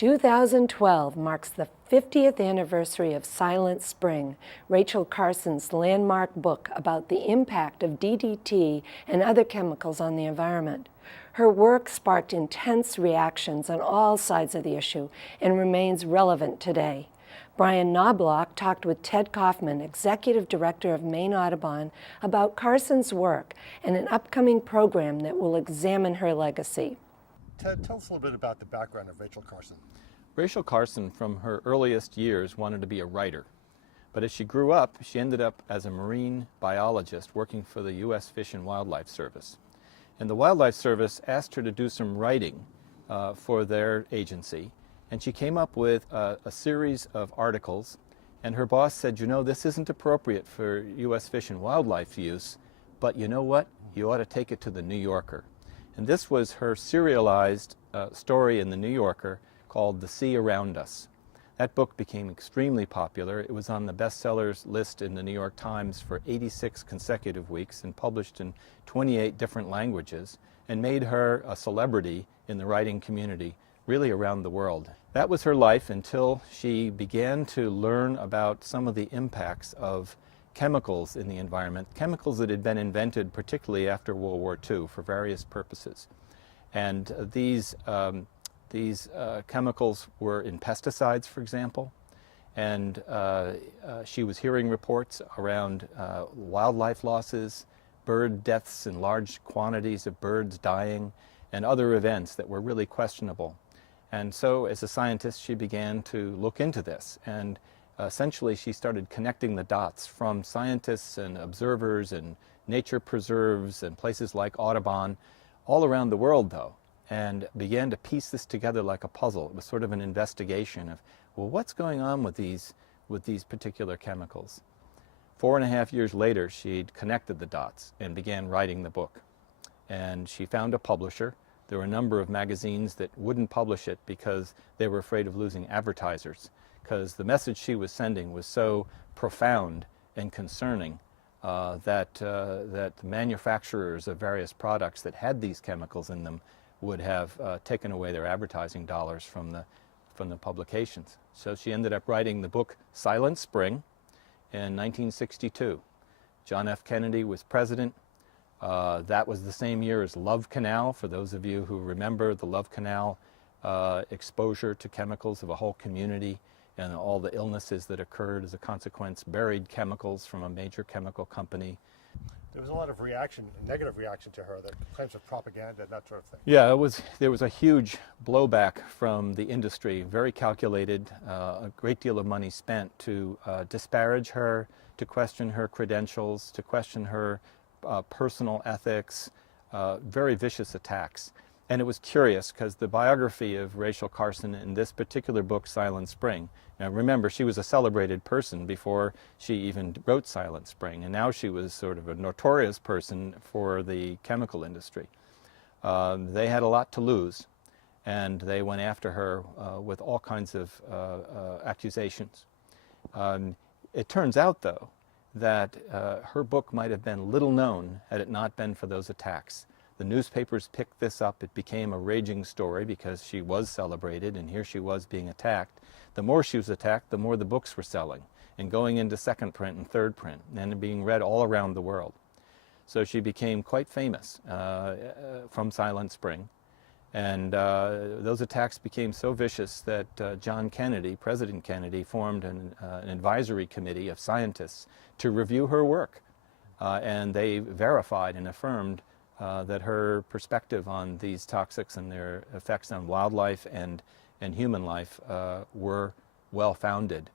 2012 marks the 50th anniversary of Silent Spring, Rachel Carson's landmark book about the impact of DDT and other chemicals on the environment. Her work sparked intense reactions on all sides of the issue and remains relevant today. Brian Knobloch talked with Ted Koffman, Executive Director of Maine Audubon, about Carson's work and an upcoming program that will examine her legacy. Ted, tell us a little bit about the background of Rachel Carson. Rachel Carson, from her earliest years, wanted to be a writer. But as she grew up, she ended up as a marine biologist working for the U.S. Fish and Wildlife Service. And the Wildlife Service asked her to do some writing for their agency. And she came up with a series of articles. And her boss said, you know, this isn't appropriate for U.S. Fish and Wildlife use, but you know what? You ought to take it to the New Yorker. And this was her serialized story in the New Yorker called The Sea Around Us. That book became extremely popular. It was on the bestsellers list in the New York Times for 86 consecutive weeks and published in 28 different languages and made her a celebrity in the writing community really around the world. That was her life until she began to learn about some of the impacts of chemicals in the environment, chemicals that had been invented particularly after World War II for various purposes. And these chemicals were in pesticides, for example, and she was hearing reports around wildlife losses, bird deaths in large quantities of birds dying, and other events that were really questionable. And so as a scientist, she began to look into this, and essentially she started connecting the dots from scientists and observers and nature preserves and places like Audubon, all around the world though, and began to piece this together like a puzzle. It was sort of an investigation of, well, what's going on with these particular chemicals? 4.5 years later, she'd connected the dots and began writing the book. And she found a publisher. There were a number of magazines that wouldn't publish it because they were afraid of losing advertisers, because the message she was sending was so profound and concerning that the manufacturers of various products that had these chemicals in them would have taken away their advertising dollars from the publications. So she ended up writing the book Silent Spring in 1962. John F. Kennedy was president. That was the same year as Love Canal, for those of you who remember the Love Canal exposure to chemicals of a whole community and all the illnesses that occurred as a consequence, buried chemicals from a major chemical company. There was a lot of reaction, negative reaction to her, that claims of propaganda and that sort of thing. Yeah, there was a huge blowback from the industry, very calculated, a great deal of money spent to disparage her, to question her credentials, to question her personal ethics, very vicious attacks. And it was curious because the biography of Rachel Carson in this particular book, Silent Spring, now remember, she was a celebrated person before she even wrote Silent Spring, and now she was sort of a notorious person for the chemical industry. They had a lot to lose, and they went after her with all kinds of accusations. It turns out, though, that her book might have been little known had it not been for those attacks. The newspapers picked this up. It became a raging story because she was celebrated, and here she was being attacked. The more she was attacked, the more the books were selling and going into second print and third print and being read all around the world. So she became quite famous from Silent Spring. And those attacks became so vicious that John Kennedy, President Kennedy, formed an advisory committee of scientists to review her work. And they verified and affirmed that her perspective on these toxics and their effects on wildlife and human life were well-founded.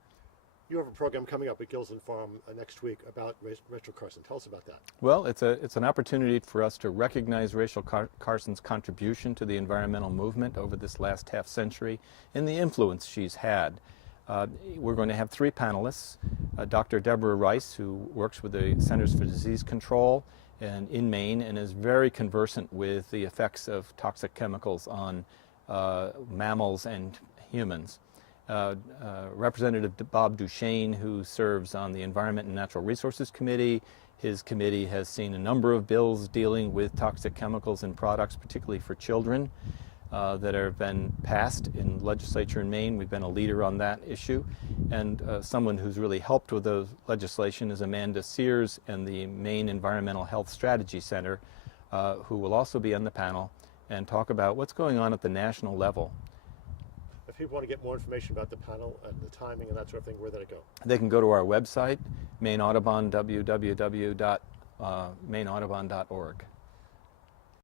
You have a program coming up at Gilson Farm next week about Rachel Carson. Tell us about that. Well, it's an opportunity for us to recognize Rachel Carson's contribution to the environmental movement over this last half century and the influence she's had. We're going to have 3 panelists, Dr. Deborah Rice, who works with the Centers for Disease Control in Maine and is very conversant with the effects of toxic chemicals on mammals and humans. Representative Bob Duchesne, who serves on the Environment and Natural Resources Committee. His committee has seen a number of bills dealing with toxic chemicals in products, particularly for children. that have been passed in legislature in Maine. We've been a leader on that issue, and someone who's really helped with those legislation is Amanda Sears and the Maine Environmental Health Strategy Center, who will also be on the panel and talk about what's going on at the national level. If people want to get more information about the panel and the timing and that sort of thing, where did it go? They can go to our website, Maine Audubon, www.maineaudubon.org.